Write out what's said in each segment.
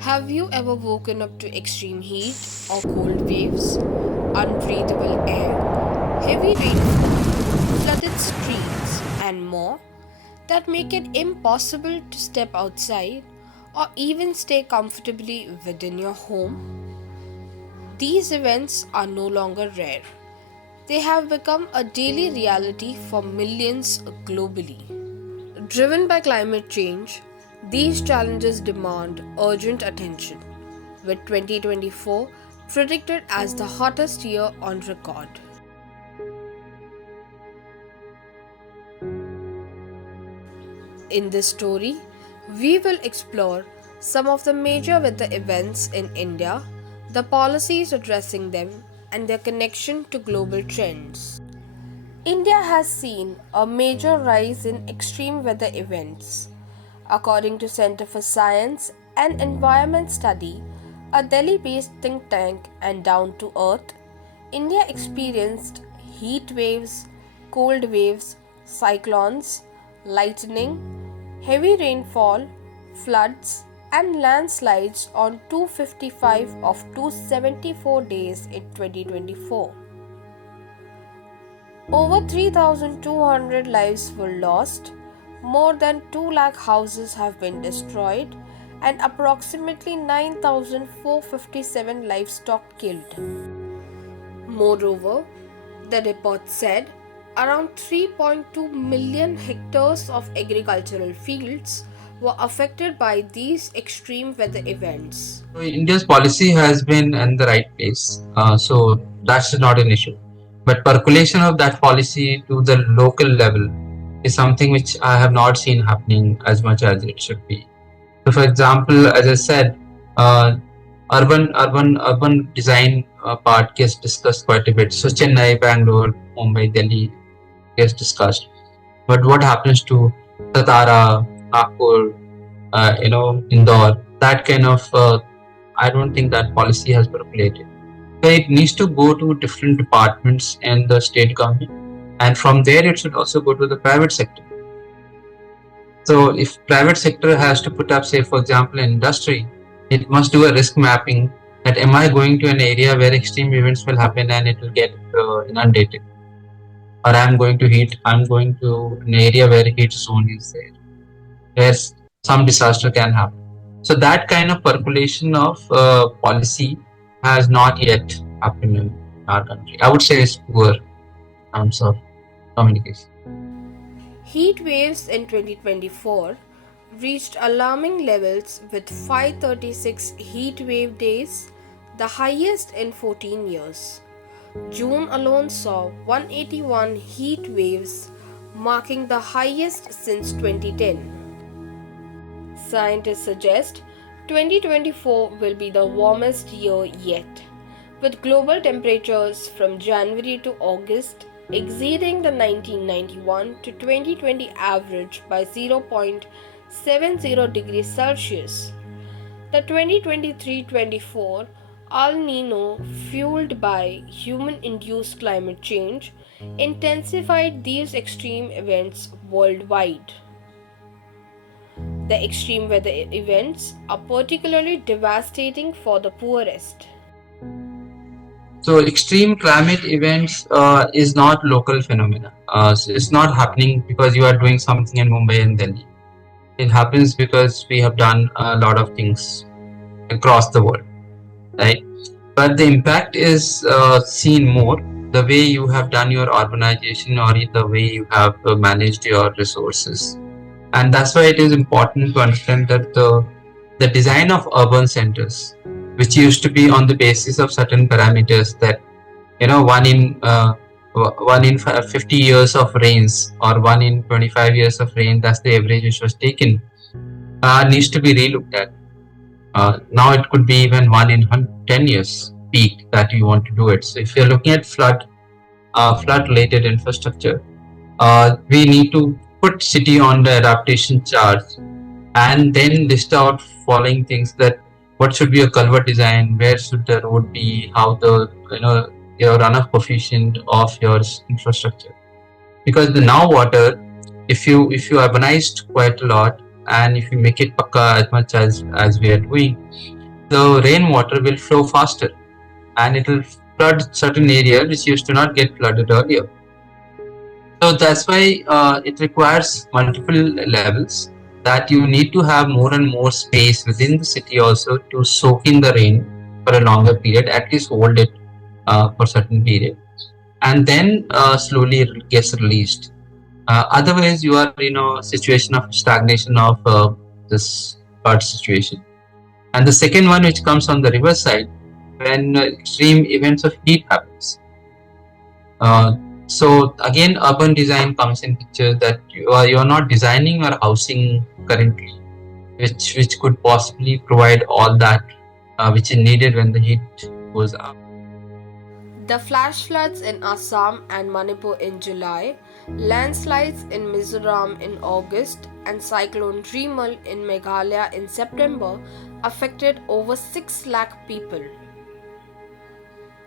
Have you ever woken up to extreme heat or cold waves, unbreathable air, heavy rainfall, flooded streets, and more that make it impossible to step outside or even stay comfortably within your home? These events are no longer rare. They have become a daily reality for millions globally. Driven by climate change, these challenges demand urgent attention, with 2024 predicted as the hottest year on record. In this story, we will explore some of the major weather events in India, the policies addressing them, and their connection to global trends. India has seen a major rise in extreme weather events. According to Center for Science and Environment Study, a Delhi-based think tank and down to earth, India experienced heat waves, cold waves, cyclones, lightning, heavy rainfall, floods, and landslides on 255 of 274 days in 2024. Over 3,200 lives were lost, more than 2 lakh houses have been destroyed, and approximately 9,457 livestock killed. Moreover, the report said around 3.2 million hectares of agricultural fields were affected by these extreme weather events. So India's policy has been in the right place, so that's not an issue. But percolation of that policy to the local level is something which I have not seen happening as much as it should be. So, for example, as I said, uh, urban design part gets discussed quite a bit. So Chennai, Bangalore, Mumbai, Delhi gets discussed. But what happens to Satara, Nagpur, Indore? That kind of I don't think that policy has percolated. So it needs to go to different departments in the state government, and from there it should also go to the private sector. So if private sector has to put up, say for example, an industry, it must do a risk mapping that am I going to an area where extreme events will happen and it will get inundated, or I'm going to an area where heat zone is there, where some disaster can happen. So that kind of percolation of policy has not yet happened in our country. I would say it's poor in terms of communication. Heat waves in 2024 reached alarming levels with 536 heat wave days, the highest in 14 years. June alone saw 181 heat waves, marking the highest since 2010. Scientists suggest 2024 will be the warmest year yet, with global temperatures from January to August exceeding the 1991 to 2020 average by 0.70 degrees Celsius. The 2023-24 El Niño, fueled by human-induced climate change, intensified these extreme events worldwide. The extreme weather events are particularly devastating for the poorest. So extreme climate events is not local phenomena. So it's not happening because you are doing something in Mumbai and Delhi. It happens because we have done a lot of things across the world, right? But the impact is seen more the way you have done your urbanization or the way you have managed your resources. And that's why it is important to understand that the design of urban centers, which used to be on the basis of certain parameters, that one in 50 years of rains or 1 in 25 years of rain, that's the average which was taken, needs to be relooked at. Now it could be even 10 years peak that you want to do it. So if you're looking at flood related infrastructure, we need to put city on the adaptation charge and then list out following things: that what should be a culvert design, where should the road be, how the your runoff coefficient of your infrastructure. Because the now water, if you urbanized quite a lot and if you make it pakka as much as we are doing, the rainwater will flow faster and it will flood certain areas which used to not get flooded earlier. So that's why it requires multiple levels, that you need to have more and more space within the city also to soak in the rain for a longer period, at least hold it for certain period, and then slowly it gets released. Otherwise, you are in a situation of stagnation of this flood situation. And the second one, which comes on the river side, when extreme events of heat happens. Uh, so again, urban design comes in picture, that you are not designing your housing currently, which could possibly provide all that which is needed when the heat goes up. The flash floods in Assam and Manipur in July, landslides in Mizoram in August, and cyclone Dreamal in Meghalaya in September affected over 6 lakh people.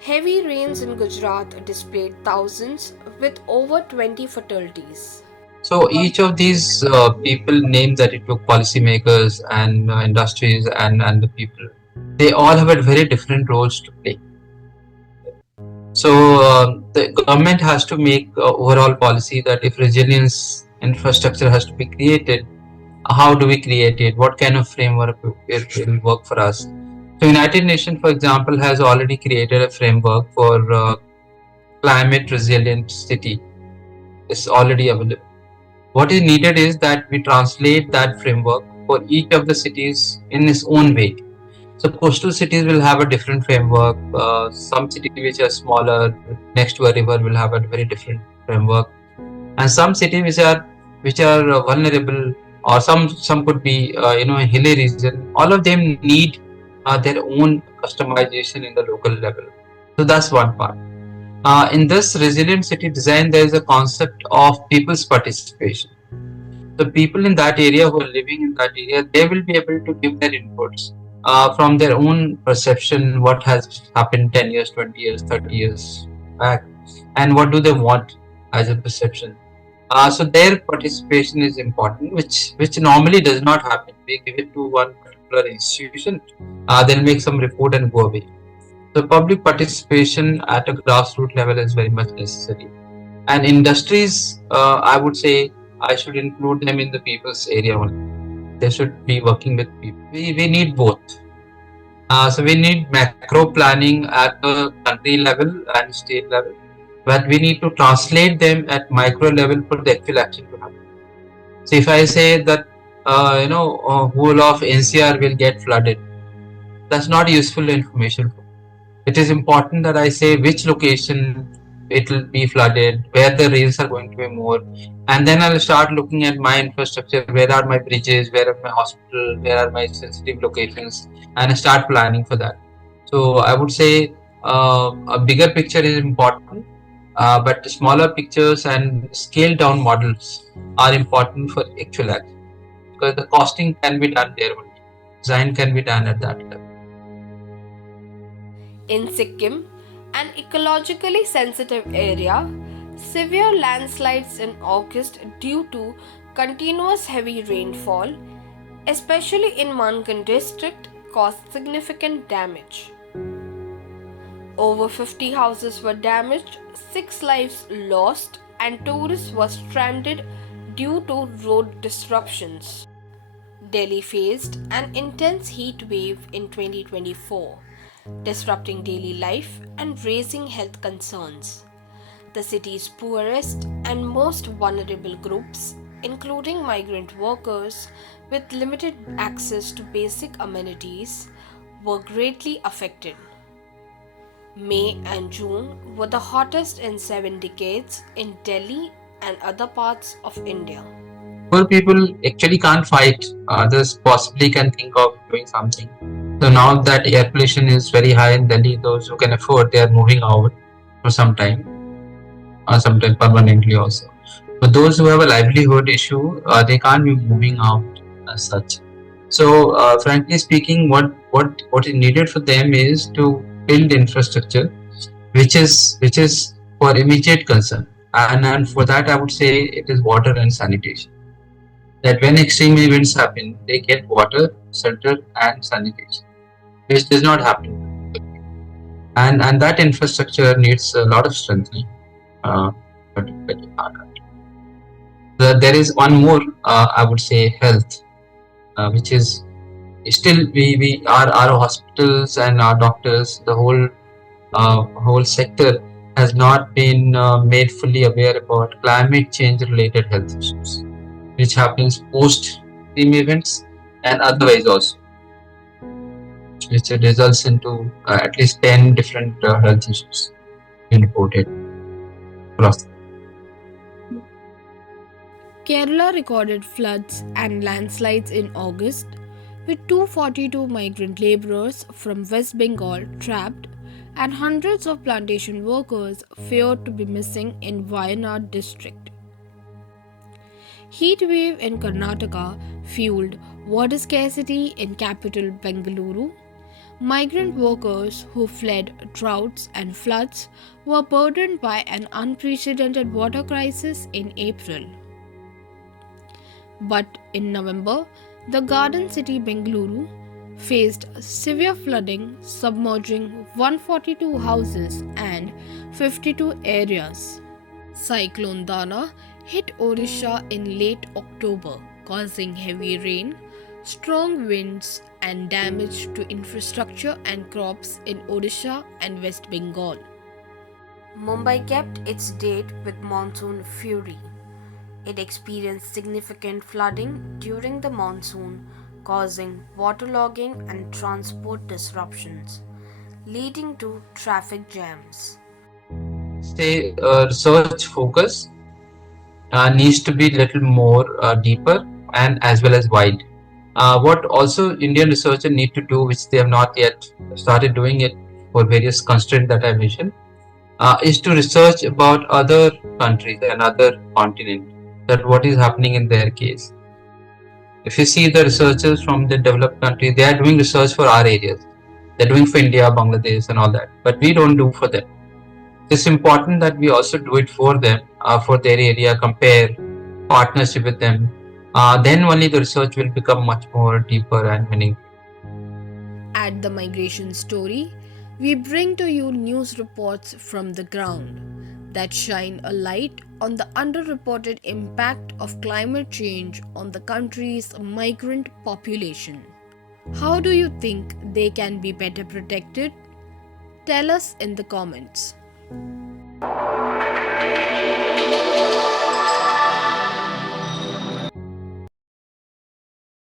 Heavy rains in Gujarat displayed thousands with over 20 fatalities. So each of these people named that it took, policymakers and industries and the people, they all have a very different roles to play. So the government has to make overall policy that if resilience infrastructure has to be created, how do we create it? What kind of framework will work for us? So United Nations, for example, has already created a framework for climate resilient city. It's already available. What is needed is that we translate that framework for each of the cities in its own way. So coastal cities will have a different framework. Some cities which are smaller next to a river will have a very different framework, and some cities which are vulnerable, or some could be a hilly region. All of them need their own customization in the local level. So that's one part. In this resilient city design, there is a concept of people's participation. The people in that area who are living in that area, they will be able to give their inputs from their own perception, what has happened 10 years, 20 years, 30 years back, and what do they want as a perception. So their participation is important, which normally does not happen. We give it to one particular institution, they'll make some report and go away. So public participation at a grassroots level is very much necessary. And industries, I would say I should include them in the people's area only. They should be working with people. We need both. So we need macro planning at the country level and state level, but we need to translate them at micro level for the actual action to happen. So if I say that whole of NCR will get flooded, that's not useful information. It is important that I say which location it will be flooded, where the rains are going to be more, and then I'll start looking at my infrastructure. Where are my bridges? Where are my hospital? Where are my sensitive locations? And I start planning for that. So I would say a bigger picture is important, but smaller pictures and scaled down models are important for actual action, because the costing can be done there only. Design can be done at that level. In Sikkim, an ecologically sensitive area, severe landslides in August due to continuous heavy rainfall, especially in Mangan district, caused significant damage. Over 50 houses were damaged, 6 lives lost, and tourists were stranded due to road disruptions. Delhi faced an intense heat wave in 2024, disrupting daily life and raising health concerns. The city's poorest and most vulnerable groups, including migrant workers with limited access to basic amenities, were greatly affected. May and June were the hottest in 7 decades in Delhi and other parts of India. Poor people actually can't fight. Others possibly can think of doing something. So now that air pollution is very high in Delhi, those who can afford, they are moving out for some time, or sometimes permanently also. But those who have a livelihood issue, they can't be moving out as such. So, frankly speaking, what is needed for them is to build infrastructure, which is for immediate concern, and for that I would say it is water and sanitation. that when extreme events happen, they get water, shelter, and sanitation, which does not happen. And that infrastructure needs a lot of strengthening. Uh, particularly. There is one more, I would say, health, which is still we our hospitals and our doctors, the whole sector has not been made fully aware about climate change related health issues, which happens post extreme events and otherwise also, which results into at least 10 different health issues being reported across. Kerala recorded floods and landslides in August, with 242 migrant laborers from West Bengal trapped and hundreds of plantation workers feared to be missing in Wayanad district. Heatwave in Karnataka fueled water scarcity in capital Bengaluru. Migrant workers who fled droughts and floods were burdened by an unprecedented water crisis in April. But in November, the garden city Bengaluru faced severe flooding, submerging 142 houses and 52 areas. Cyclone Dana hit Odisha in late October, causing heavy rain, strong winds, and damage to infrastructure and crops in Odisha and West Bengal. Mumbai kept its date with monsoon fury. It experienced significant flooding during the monsoon, causing waterlogging and transport disruptions, leading to traffic jams. Say research focus needs to be little more deeper and as well as wide. What also Indian researchers need to do, which they have not yet started doing it for various constraints that I mentioned, is to research about other countries and other continents, that what is happening in their case. If you see the researchers from the developed countries, they are doing research for our areas. They're doing for India, Bangladesh, and all that, but we don't do for them. It's important that we also do it for them, for their area, compare, partnership with them. Then only the research will become much more deeper and meaningful. At the Migration Story, we bring to you news reports from the ground that shine a light on the underreported impact of climate change on the country's migrant population. How do you think they can be better protected? Tell us in the comments.